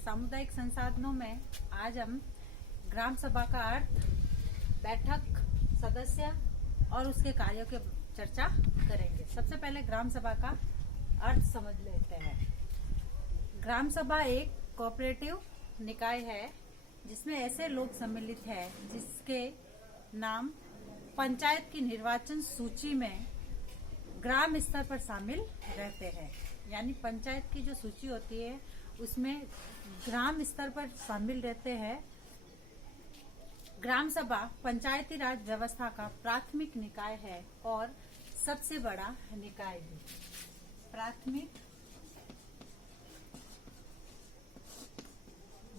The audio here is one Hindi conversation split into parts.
सामुदायिक संसाधनों में आज हम ग्राम सभा का अर्थ, बैठक, सदस्य और उसके कार्यों की चर्चा करेंगे। सबसे पहले ग्राम सभा का अर्थ समझ लेते हैं। ग्राम सभा एक कोऑपरेटिव निकाय है जिसमें ऐसे लोग सम्मिलित हैं जिसके नाम पंचायत की निर्वाचन सूची में ग्राम स्तर पर शामिल रहते हैं। यानी पंचायत की जो सूची होती है उसमें ग्राम स्तर पर शामिल रहते हैं। ग्राम सभा पंचायती राज व्यवस्था का प्राथमिक निकाय है और सबसे बड़ा निकाय भी। प्राथमिक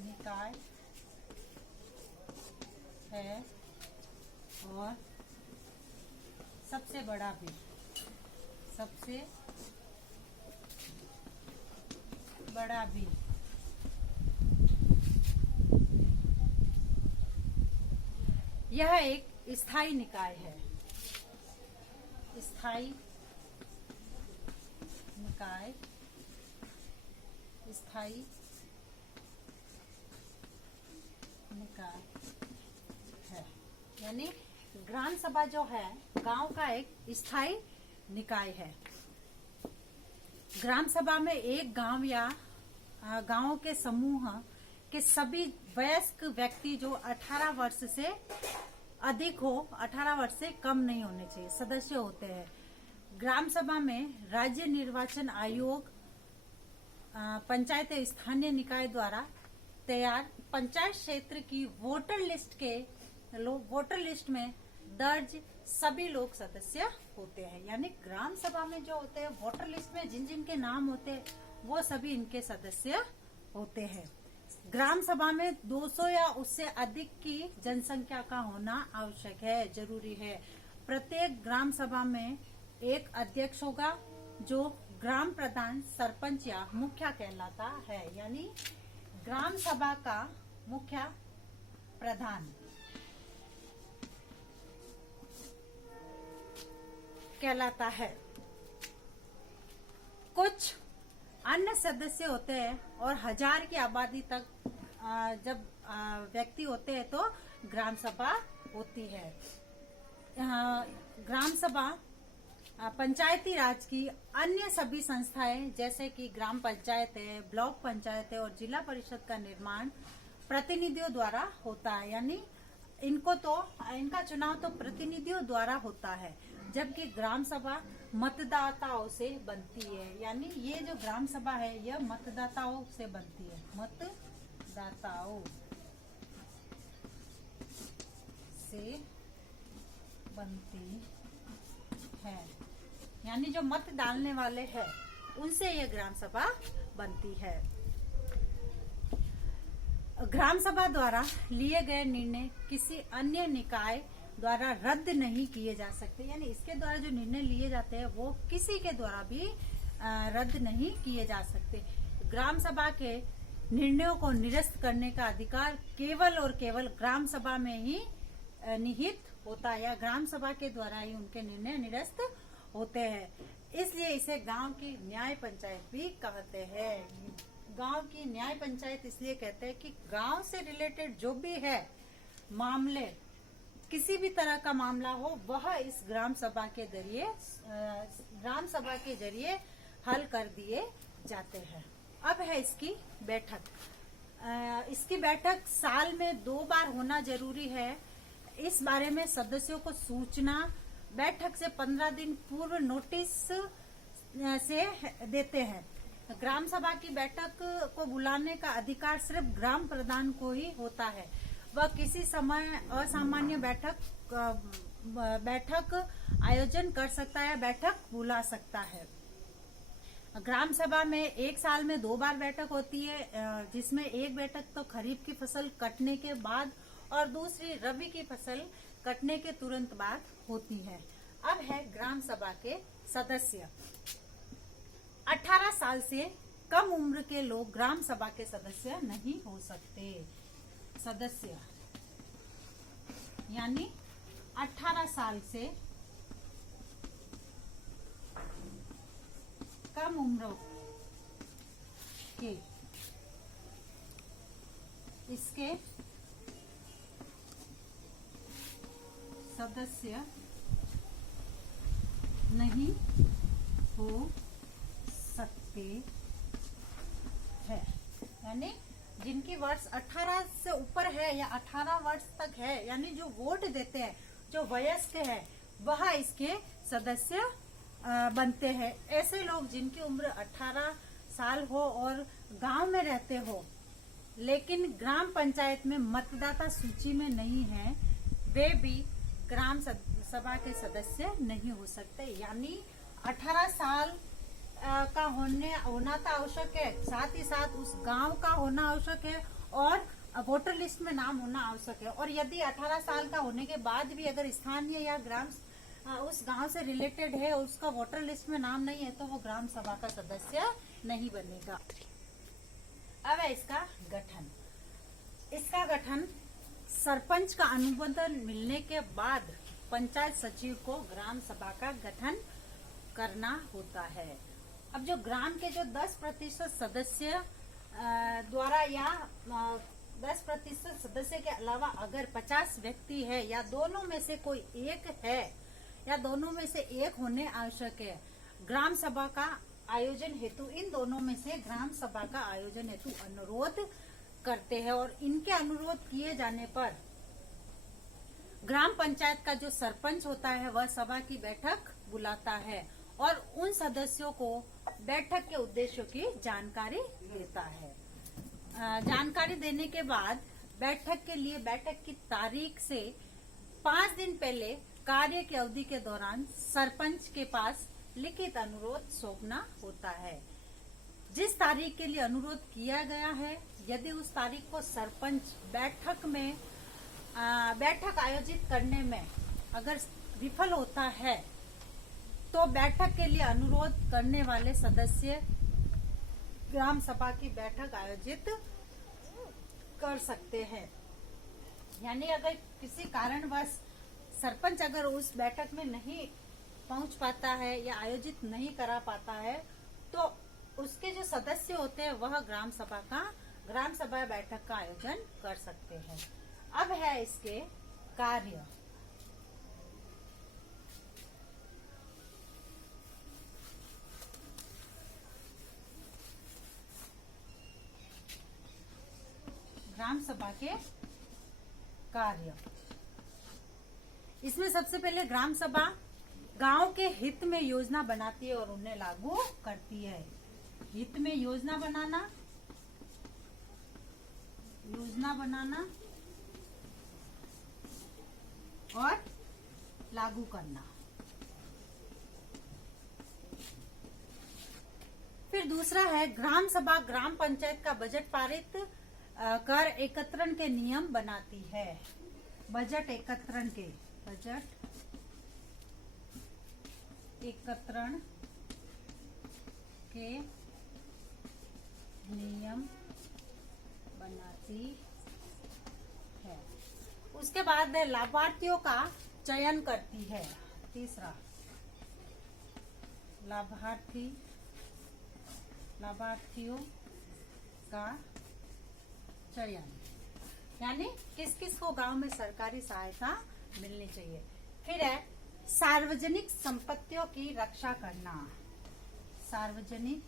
निकाय है और सबसे बड़ा भी। सबसे बड़ा भी। यह एक स्थायी निकाय है। स्थायी निकाय, स्थायी निकाय है। यानी ग्राम सभा जो है गांव का एक स्थायी निकाय है। ग्राम सभा में एक गांव या गांवों के समूह के सभी वयस्क व्यक्ति जो 18 वर्ष से अधिक हो, 18 वर्ष से कम नहीं होने चाहिए, सदस्य होते हैं। ग्राम सभा में राज्य निर्वाचन आयोग, पंचायत स्थानीय निकाय द्वारा तैयार पंचायत क्षेत्र की वोटर लिस्ट में दर्ज सभी लोग सदस्य होते हैं। यानी ग्राम सभा में जो होते हैं वोटर लिस्ट में जिन जिन के नाम होते हैं वो सभी इनके सदस्य होते हैं। ग्राम सभा में 200 या उससे अधिक की जनसंख्या का होना आवश्यक है, जरूरी है। प्रत्येक ग्राम सभा में एक अध्यक्ष होगा जो ग्राम प्रधान, सरपंच या मुखिया कहलाता है। यानी ग्राम सभा का मुखिया प्रधान कहलाता है। कुछ अन्य सदस्य होते हैं और 1000 की आबादी तक जब व्यक्ति होते हैं तो ग्राम सभा होती है। ग्राम सभा पंचायती राज की अन्य सभी संस्थाएं जैसे कि ग्राम पंचायत है, ब्लॉक पंचायत है और जिला परिषद का निर्माण प्रतिनिधियों द्वारा होता है। यानी इनका चुनाव तो प्रतिनिधियों द्वारा होता है, जबकि ग्राम सभा मतदाताओं से बनती है। यानी ये जो ग्राम सभा है यह मतदाताओं से बनती है। मतदाताओं से बनती है। यानी जो मत डालने वाले हैं उनसे यह ग्राम सभा बनती है। ग्राम सभा द्वारा लिए गए निर्णय किसी अन्य निकाय द्वारा रद्द नहीं किए जा सकते। यानी इसके द्वारा जो निर्णय लिए जाते हैं वो किसी के द्वारा भी रद्द नहीं किए जा सकते। ग्राम सभा के निर्णयों को निरस्त करने का अधिकार केवल और केवल ग्राम सभा में ही निहित होता है, या ग्राम सभा के द्वारा ही उनके निर्णय निरस्त होते हैं। इसलिए इसे गांव की न्याय पंचायत भी कहते हैं। गांव की न्याय पंचायत इसलिए कहते हैं कि गांव से रिलेटेड जो भी है मामले, किसी भी तरह का मामला हो वह इस ग्राम सभा के जरिए हल कर दिए जाते हैं। अब है इसकी बैठक। इसकी बैठक साल में 2 बार होना जरूरी है। इस बारे में सदस्यों को सूचना बैठक से 15 दिन पूर्व नोटिस से देते हैं। ग्राम सभा की बैठक को बुलाने का अधिकार सिर्फ ग्राम प्रधान को ही होता है। वह किसी समय असामान्य बैठक आयोजन कर सकता है, बैठक बुला सकता है। ग्राम सभा में एक साल में 2 बार बैठक होती है, जिसमें एक बैठक तो खरीफ की फसल कटने के बाद और दूसरी रबी की फसल कटने के तुरंत बाद होती है। अब है ग्राम सभा के सदस्य। 18 साल से कम उम्र के लोग ग्राम सभा के सदस्य नहीं हो सकते। सदस्य यानी 18 साल से कम उम्र के इसके सदस्य नहीं हो सकते हैं। यानी जिनकी वर्ष 18 से ऊपर है या 18 वर्ष तक है, यानी जो वोट देते हैं, जो वयस्क है, वह इसके सदस्य बनते हैं। ऐसे लोग जिनकी उम्र 18 साल हो और गांव में रहते हो लेकिन ग्राम पंचायत में मतदाता सूची में नहीं है, वे भी ग्राम सभा के सदस्य नहीं हो सकते। यानी 18 साल का होना तो आवश्यक है, साथ ही साथ उस गांव का होना आवश्यक है और वोटर लिस्ट में नाम होना आवश्यक है। और यदि 18 साल का होने के बाद भी अगर स्थानीय या ग्राम उस गांव से रिलेटेड है, उसका वोटर लिस्ट में नाम नहीं है, तो वो ग्राम सभा का सदस्य नहीं बनेगा। अब है इसका गठन। इसका गठन सरपंच का अनुमोदन मिलने के बाद पंचायत सचिव को ग्राम सभा का गठन करना होता है। अब जो ग्राम के जो 10% सदस्य द्वारा या 10% सदस्य के अलावा अगर 50 व्यक्ति है या दोनों में से कोई एक है या दोनों में से एक होने आवश्यक है, ग्राम सभा का आयोजन हेतु इन दोनों में से ग्राम सभा का आयोजन हेतु अनुरोध करते हैं। और इनके अनुरोध किए जाने पर ग्राम पंचायत का जो सरपंच होता है वह सभा की बैठक बुलाता है और उन सदस्यों को बैठक के उद्देश्यों की जानकारी देता है। जानकारी देने के बाद बैठक के लिए बैठक की तारीख से 5 दिन पहले कार्य की अवधि के दौरान सरपंच के पास लिखित अनुरोध सौंपना होता है। जिस तारीख के लिए अनुरोध किया गया है, यदि उस तारीख को सरपंच बैठक आयोजित करने में अगर विफल होता है तो बैठक के लिए अनुरोध करने वाले सदस्य ग्राम सभा की बैठक आयोजित कर सकते हैं। यानी अगर किसी कारणवश सरपंच अगर उस बैठक में नहीं पहुंच पाता है या आयोजित नहीं करा पाता है, तो उसके जो सदस्य होते हैं वह ग्राम सभा बैठक का आयोजन कर सकते हैं। अब है इसके कार्य। ग्राम सभा के कार्य, इसमें सबसे पहले ग्राम सभा गांव के हित में योजना बनाती है और उन्हें लागू करती है। हित में योजना बनाना और लागू करना। फिर दूसरा है ग्राम सभा ग्राम पंचायत का बजट पारित कर एकत्रण के नियम बनाती है। बजट एकत्रण के नियम बनाती है। उसके बाद लाभार्थियों का चयन करती है। तीसरा, लाभार्थियों का चयन, यानी किस किस को गांव में सरकारी सहायता मिलनी चाहिए। फिर है सार्वजनिक संपत्तियों की रक्षा करना। सार्वजनिक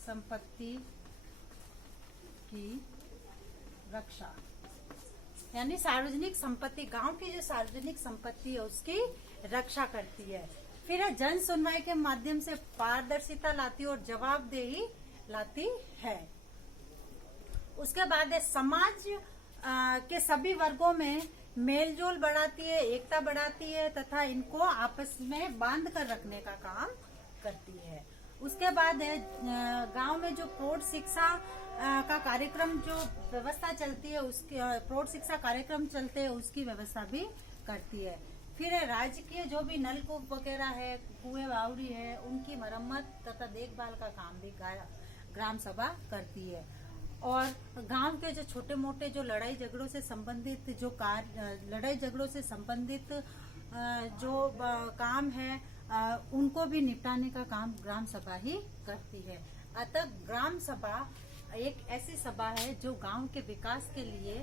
संपत्ति की रक्षा, यानी सार्वजनिक संपत्ति, गांव की जो सार्वजनिक संपत्ति है उसकी रक्षा करती है। फिर है जन सुनवाई के माध्यम से पारदर्शिता लाती और जवाबदेही लाती है। उसके बाद है समाज के सभी वर्गों में मेलजोल बढ़ाती है, एकता बढ़ाती है तथा इनको आपस में बांध कर रखने का काम करती है। उसके बाद है गांव में जो प्रौढ़ शिक्षा का कार्यक्रम जो व्यवस्था चलती है, उसकी प्रौढ़ शिक्षा कार्यक्रम चलते हैं उसकी व्यवस्था भी करती है। फिर है राजकीय जो भी नलकूप वगैरह है, कुएं बावड़ी है, उनकी मरम्मत तथा देखभाल का काम भी ग्राम सभा करती है। और गांव के जो छोटे मोटे जो लड़ाई झगड़ों से संबंधित जो काम है उनको भी निपटाने का काम ग्राम सभा ही करती है। अतः ग्राम सभा एक ऐसी सभा है जो गांव के विकास के लिए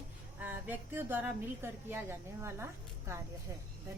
व्यक्तियों द्वारा मिलकर किया जाने वाला कार्य है।